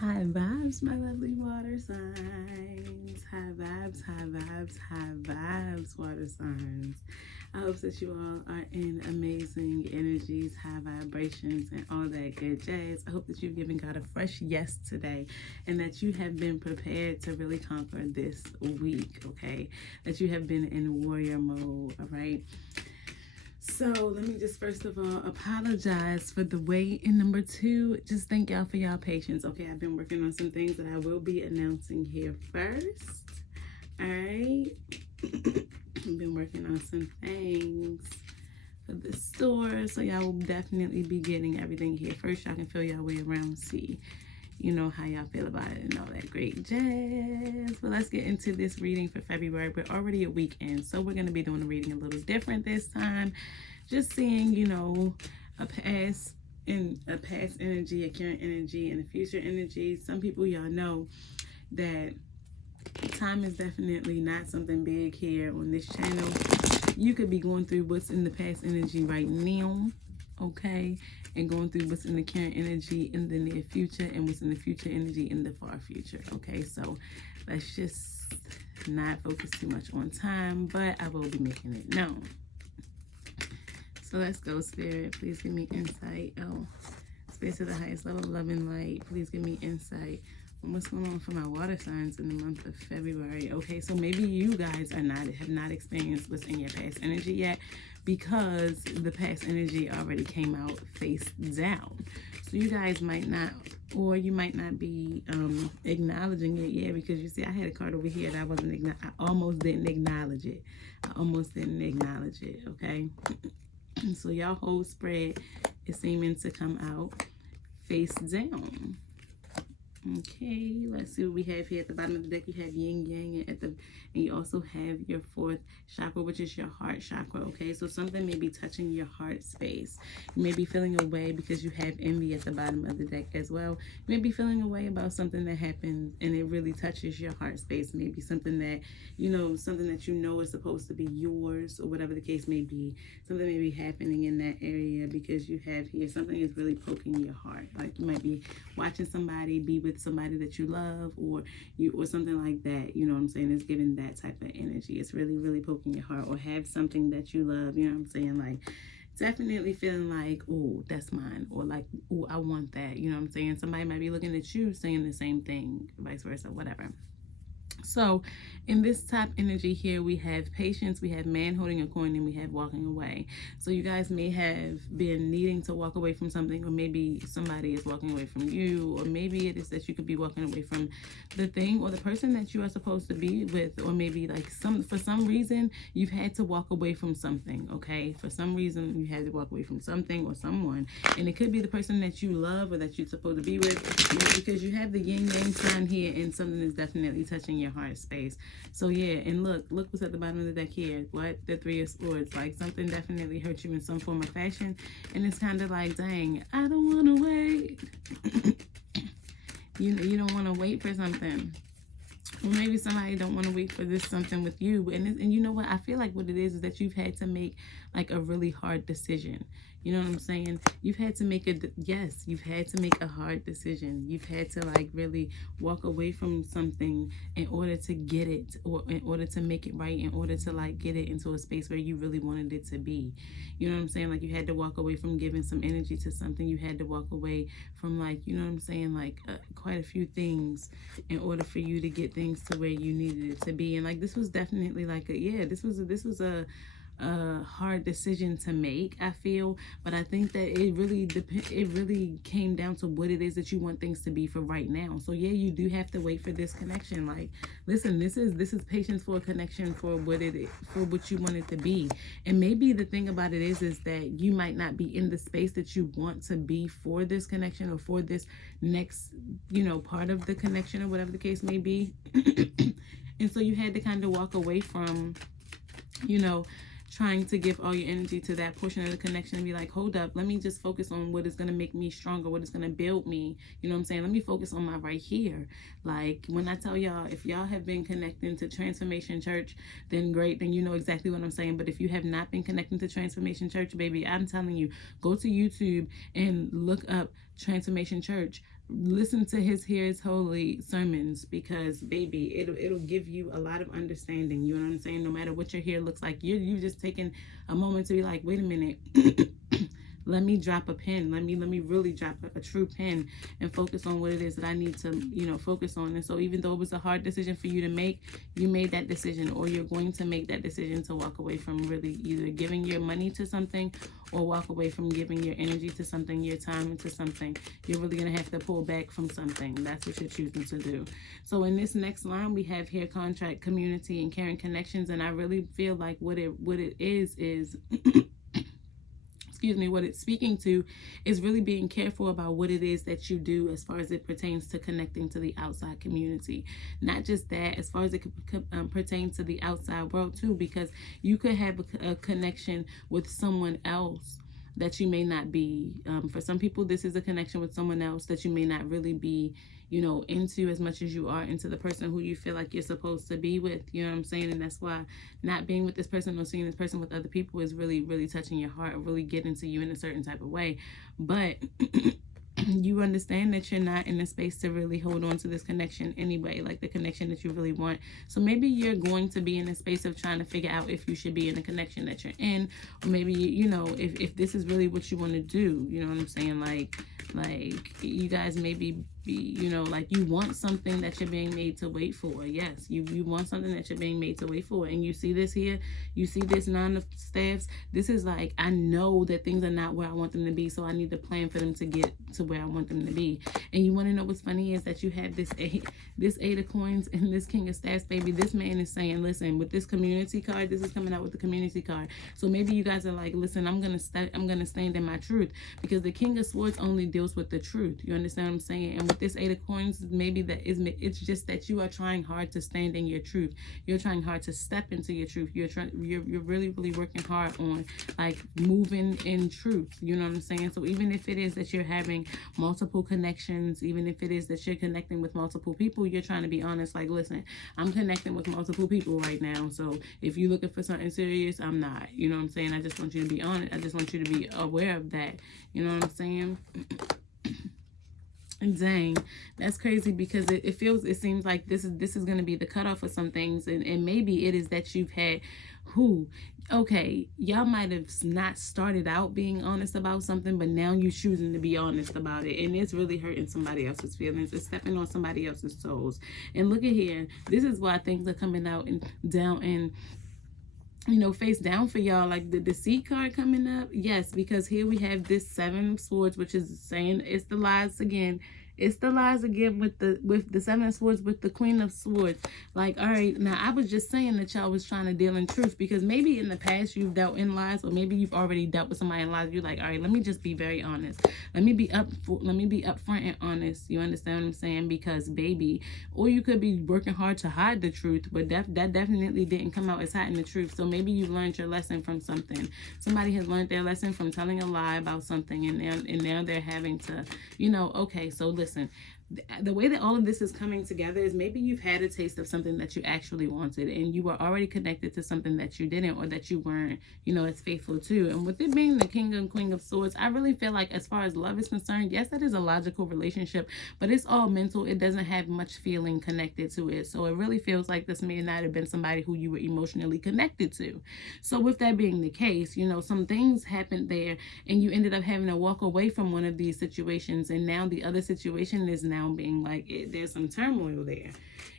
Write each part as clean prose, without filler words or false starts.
High vibes, my lovely water signs. High vibes, high vibes, high vibes, water signs. I hope that you all are in amazing energies, high vibrations, and all that good jazz. I hope that you've given God a fresh yes today and that you have been prepared to really conquer this week, okay? That you have been in warrior mode, all right? So let me just first of all apologize for the wait. And number two, just thank y'all for y'all patience. Okay, I've been working on some things that I will be announcing here first. All right. I've been working on some things for the store. So y'all will definitely be getting everything here first. Y'all can feel y'all way around, see, you know, how y'all feel about it and all that great jazz. But let's get into this reading for February. We're already a week in, so we're going to be doing the reading a little different this time. Just seeing, you know, a past energy, a current energy, and a future energy. Some people, y'all know that time is definitely not something big here on this channel. You could be going through what's in the past energy right now, okay, and going through what's in the current energy in the near future and what's in the future energy in the far future, okay? So let's just not focus too much on time, but I will be making it known. So let's go, Spirit. Please give me insight. Oh, Spirit to the highest level of love and light. Please give me insight on what's going on for my water signs in the month of February. Okay, so maybe you guys have not experienced what's in your past energy yet because the past energy already came out face down. So you guys might not, or you might not be acknowledging it yet, because you see I had a card over here that I almost didn't acknowledge it. Okay. So y'all whole spread is seeming to come out face down. Okay, let's see what we have here. At the bottom of the deck, you have yin yang, and you also have your fourth chakra, which is your heart chakra. Okay, so something may be touching your heart space. You may be feeling away because you have envy at the bottom of the deck as well. You may be feeling away about something that happened and it really touches your heart space. Maybe something that you know is supposed to be yours, or whatever the case may be. Something may be happening in that area because you have here something is really poking your heart. Like you might be watching somebody be with somebody that you love, or something like that. You know what I'm saying? It's giving that type of energy. It's really poking your heart, or have something that you love. You know what I'm saying? Like definitely feeling like, oh, that's mine, or like, oh, I want that. You know what I'm saying? Somebody might be looking at you saying the same thing, vice versa, whatever. So in this top energy here, we have patience, we have man holding a coin, and we have walking away. So you guys may have been needing to walk away from something, or maybe somebody is walking away from you, or maybe it is that you could be walking away from the thing or the person that you are supposed to be with, or maybe like for some reason you've had to walk away from something, okay? For some reason you had to walk away from something or someone, and it could be the person that you love or that you're supposed to be with, because you have the yin yang sign here, and something is definitely touching your heart space. So yeah, and look what's at the bottom of the deck here. What? The Three of Swords. Like something definitely hurt you in some form of fashion, and it's kind of like, dang, I don't want to wait. you don't want to wait for something. Or maybe somebody don't want to wait for this something with you. And you know what? I feel like what it is that you've had to make like a really hard decision. You know what I'm saying? You've had to make you've had to make a hard decision. You've had to like really walk away from something in order to get it, or in order to make it right, in order to like get it into a space where you really wanted it to be. You know what I'm saying? Like you had to walk away from giving some energy to something. You had to walk away from like, you know what I'm saying? Like quite a few things in order for you to get things to where you needed it to be. And like this was definitely like this was a hard decision to make, I feel. But I think that it really came down to what it is that you want things to be for right now. So yeah, you do have to wait for this connection. Like listen, this is patience for a connection, for what you want it to be. And maybe the thing about it is that you might not be in the space that you want to be for this connection, or for this next, you know, part of the connection, or whatever the case may be. And so you had to kind of walk away from, you know, trying to give all your energy to that portion of the connection, and be like, hold up, let me just focus on what is going to make me stronger, what is going to build me. You know what I'm saying? Let me focus on my right here. Like when I tell y'all, if y'all have been connecting to Transformation Church, then great, then you know exactly what I'm saying. But if you have not been connecting to Transformation Church, baby, I'm telling you, go to YouTube and look up Transformation Church. listen to his holy sermons, because baby, it'll give you a lot of understanding. You know what I'm saying? No matter what your hair looks like, you just taking a moment to be like, wait a minute. Let me drop a pen. Let me really drop a true pen and focus on what it is that I need to, focus on. And so even though it was a hard decision for you to make, you made that decision, or you're going to make that decision to walk away from really either giving your money to something, or walk away from giving your energy to something, your time into something. You're really going to have to pull back from something. That's what you're choosing to do. So in this next line, we have here contract, community, and caring connections. And I really feel like what it is what it's speaking to is really being careful about what it is that you do as far as it pertains to connecting to the outside community. Not just that, as far as it pertains to the outside world too, because you could have a connection with someone else that you may not be. For some people, this is a connection with someone else that you may not really be, into as much as you are into the person who you feel like you're supposed to be with. You know what I'm saying? And that's why not being with this person or seeing this person with other people is really, really touching your heart, or really getting to you in a certain type of way. But you understand that you're not in a space to really hold on to this connection anyway, like the connection that you really want. So maybe you're going to be in a space of trying to figure out if you should be in a connection that you're in, or maybe, if this is really what you want to do. You know what I'm saying? Like you guys maybe be, like you want something that you're being made to wait for. Yes, you want something that you're being made to wait for. And you see this here, you see this Nine of Staffs. This is like, I know that things are not where I want them to be, so I need to plan for them to get to where I want them to be. And you want to know what's funny is that you have this Eight of Coins and this King of Staffs, baby. This man is saying, listen, with this community card, this is coming out with the community card. So maybe you guys are like, listen, I'm gonna stand in my truth, because the King of Swords only deals with the truth. You understand what I'm saying? And with this Eight of Coins, maybe it's just that you are trying hard to stand in your truth. You're trying hard to step into your truth. You're really, really working hard on like moving in truth. You know what I'm saying? So even if it is that you're having multiple connections, even if it is that you're connecting with multiple people, you're trying to be honest. Like, listen, I'm connecting with multiple people right now. So if you're looking for something serious, I'm not. You know what I'm saying? I just want you to be honest. I just want you to be aware of that. You know what I'm saying? Dang, that's crazy, because it seems like this is going to be the cutoff for some things, and maybe it is that you've had okay, y'all might have not started out being honest about something, but now you're choosing to be honest about it, and it's really hurting somebody else's feelings. It's stepping on somebody else's toes. And look at here, this is why things are coming out and down and face down for y'all, like the Deceit card coming up. Yes, because here we have this Seven of Swords, which is saying it's the lies again. It's the lies again with the Seven of Swords, with the Queen of Swords. Like, all right, now I was just saying that y'all was trying to deal in truth, because maybe in the past you've dealt in lies, or maybe you've already dealt with somebody in lies. You're like, all right, let me just be very honest. Let me be upfront and honest. You understand what I'm saying? Because baby, or you could be working hard to hide the truth, but that definitely didn't come out as hiding the truth. So maybe you learned your lesson from something. Somebody has learned their lesson from telling a lie about something, and now they're having to, okay, so listen. The way that all of this is coming together is maybe you've had a taste of something that you actually wanted, and you were already connected to something that you didn't, or that you weren't, as faithful to. And with it being the King and Queen of Swords, I really feel like as far as love is concerned, yes, that is a logical relationship, but it's all mental. It doesn't have much feeling connected to it. So it really feels like this may not have been somebody who you were emotionally connected to. So with that being the case, some things happened there, and you ended up having to walk away from one of these situations, and now the other situation is now being like there's some turmoil there.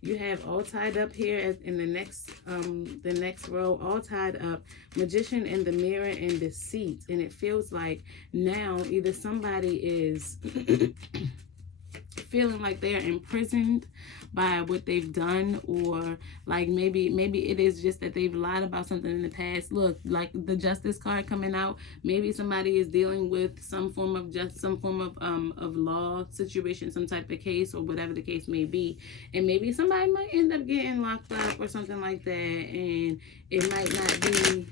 You have all tied up here in the next row, all tied up, Magician and the Mirror and Deceit. And it feels like now either somebody is feeling like they're imprisoned by what they've done, or like maybe it is just that they've lied about something in the past. Look, like the Justice card coming out, maybe somebody is dealing with some form of law situation, some type of case, or whatever the case may be, and maybe somebody might end up getting locked up or something like that, and it might not be,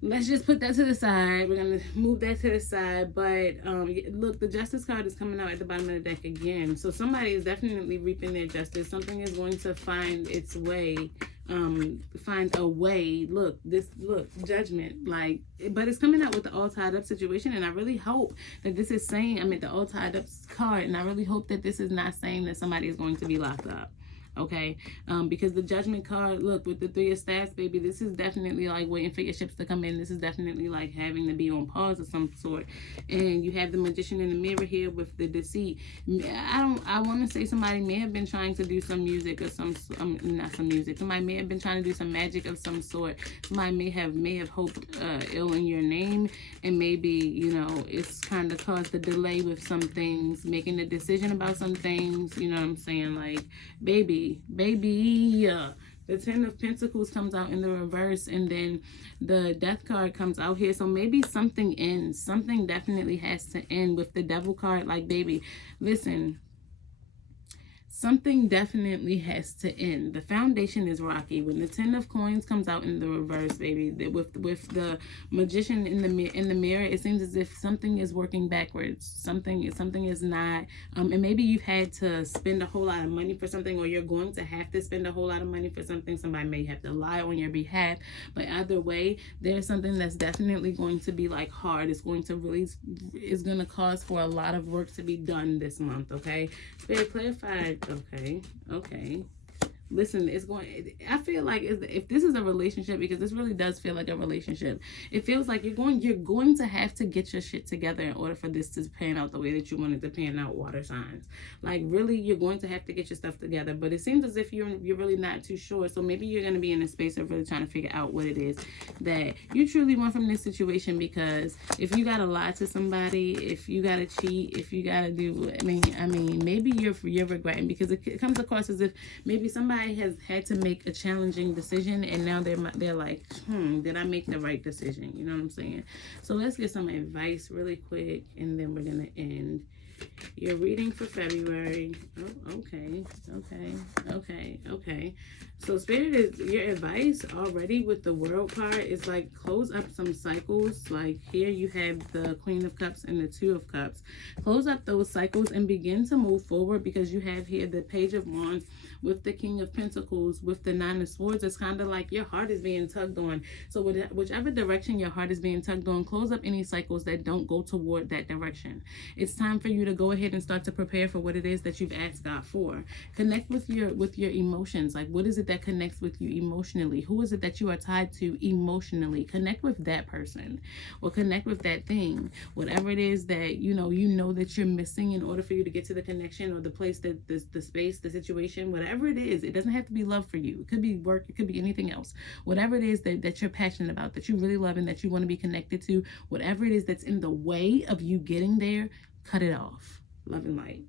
let's just put that to the side. We're going to move that to the side. But look, the Justice card is coming out at the bottom of the deck again. So somebody is definitely reaping their justice. Something is going to find its way find a way. Look, judgment, like, but it's coming out with the all tied up situation, and I really hope that this is saying, I mean, the all tied up card, and I really hope that this is not saying that somebody is going to be locked up. Okay, because the judgment card, look, with the 3 of staffs, baby, this is definitely like waiting for your ships to come in. This is definitely like having to be on pause of some sort. And you have the magician in the mirror here with the deceit. I want to say somebody may have been trying to do some music or some, not some music, somebody may have been trying to do some magic of some sort. Somebody may have hoped ill in your name, and maybe, you know, it's kind of caused a delay with some things, making a decision about some things, you know what I'm saying? Like, baby, the 10 of Pentacles comes out in the reverse, and then the Death card comes out here. So maybe something ends. Something definitely has to end with the Devil card. Like, baby, listen, something definitely has to end. The foundation is rocky. When the 10 of Coins comes out in the reverse, baby, with the magician in the mirror, it seems as if something is working backwards. Something is not. And maybe you've had to spend a whole lot of money for something, or you're going to have to spend a whole lot of money for something. Somebody may have to lie on your behalf. But either way, there's something that's definitely going to be like hard. It's going to cause for a lot of work to be done this month. Okay, Spirit clarified. Okay. Listen, I feel like if this is a relationship, because this really does feel like a relationship, it feels like you're going to have to get your shit together in order for this to pan out the way that you want it to pan out, water signs. Like, really, you're going to have to get your stuff together, but it seems as if you're really not too sure. So maybe you're going to be in a space of really trying to figure out what it is that you truly want from this situation, because if you got to lie to somebody, if you got to cheat, if you got to do, I mean, maybe you're regretting, because it comes across as if maybe somebody has had to make a challenging decision, and now they're like, did I make the right decision? You know what I'm saying? So let's get some advice really quick, and then we're gonna end your reading for February. Oh, okay. So Spirit, is your advice already with the World card is like, close up some cycles. Like, here you have the Queen of Cups and the 2 of Cups. Close up those cycles and begin to move forward, because you have here the Page of Wands with the King of Pentacles, with the 9 of Swords. It's kind of like your heart is being tugged on. So whichever direction your heart is being tugged on, close up any cycles that don't go toward that direction. It's time for you to go ahead and start to prepare for what it is that you've asked God for. Connect with your emotions. Like, what is it that connects with you emotionally? Who is it that you are tied to emotionally? Connect with that person, or connect with that thing. Whatever it is that you know that you're missing in order for you to get to the connection, or the place, that the space, the situation, whatever it is. It doesn't have to be love for you. It could be work. It could be anything else. Whatever it is that you're passionate about, that you really love, and that you want to be connected to, whatever it is that's in the way of you getting there, cut it off. Love and light.